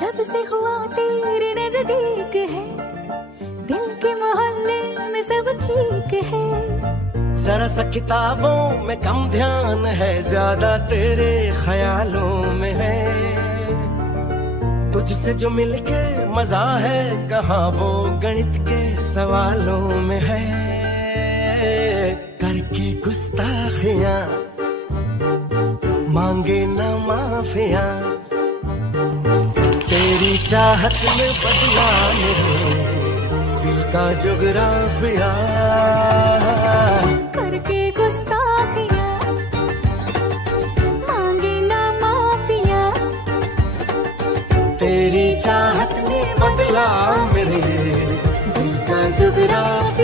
जब से हुआ तेरे नजदीक है, दिल के मोहल्ले में सब ठीक है। जरा सा किताबों में कम ध्यान है, ज्यादा तेरे ख्यालों में है। तुझसे जो मिलके मजा है, कहाँ वो गणित के सवालों में है। करके गुस्ताखियां मांगे ना माफिया, तेरी चाहत में बदला मेरे दिल का जुगराफिया। करके गुस्ताखियां मांगे ना माफिया, तेरी चाहत ने बदला मेरे दिल का जुगराफिया।